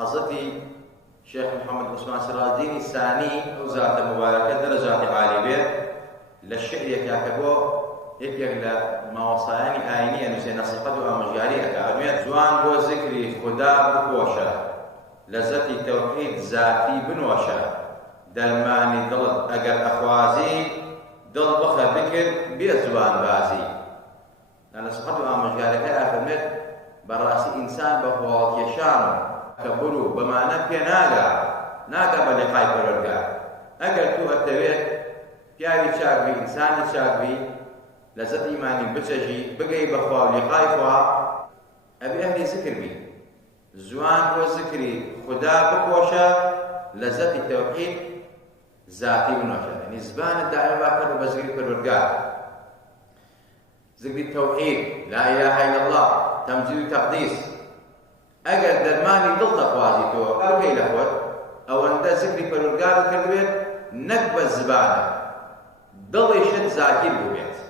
حضرتي شيخ محمد عثمان سراج الدين الثاني أو ذات مباركة درجات عالية للشعر كاكبو يكيك لما وصاني آيني أنه سينصقته أمجارية كأرمية زوان بو ذكري خدا بكوشة لذتي توحيد ذاتي بنوشة دلماني دلت أقر أخوازي دل بخر ذكر بيزوان بازي لأن صقته أمجارية أفرمت براسي إنسان بخوات يشانه كبرو بمعنى ناقا بلقاي پروردگار اگر تو اتويت پیاوی چاکوی انسانی چاکوی لذت ایمانی بچجی بگی بخوا و لقای خوا ابي اهلی ذکر بی زوان و ذکری خدا بکوشه لذت توحید ذاتی بنوشه يعني زبان دائما باكر بذكر پروردگار ذكر التوحيد لا اله الا الله تمجيد وتقديس اگر درمانی دل تخوازی تو او کی لخوت او انده ذکری پروردگار کردوید نک بزبانه دلی شد ذاکر بوید